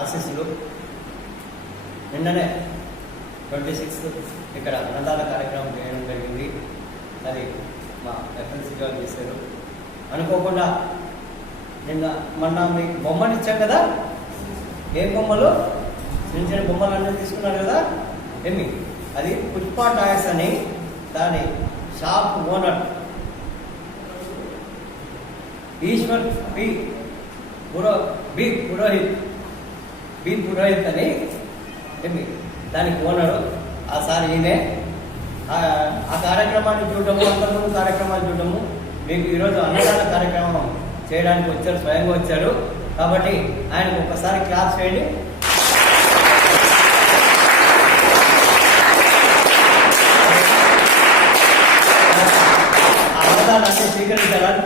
ఆశీస్సులు. నిన్ననే 26 ఇక్కడ అన్నదాన కార్యక్రమం చేయడం జరిగింది. అది మా ఎఫ్ఎన్సీ గారు చేశారు. అనుకోకుండా మొన్న మీకు బొమ్మలు ఇచ్చాం కదా, ఏం బొమ్మలు? చిన్న చిన్న బొమ్మలు అన్నీ తీసుకున్నారు కదా. అది పుష్ప టాయ్స్ అని దాని షాప్ ఓనర్ ఈశ్వర్ పురోహిత్ అని దానికి ఓనరు. ఆ సార్ ఈయనే. ఆ కార్యక్రమాన్ని చూడటము, అంతకుముందు కార్యక్రమాలు చూడటము, మీకు ఈరోజు అన్నదాన కార్యక్రమం చేయడానికి వచ్చారు, స్వయంగా వచ్చారు. కాబట్టి ఆయనకు ఒక్కసారి క్లాస్ చేయండి. అన్నదానాన్ని స్వీకరించాలని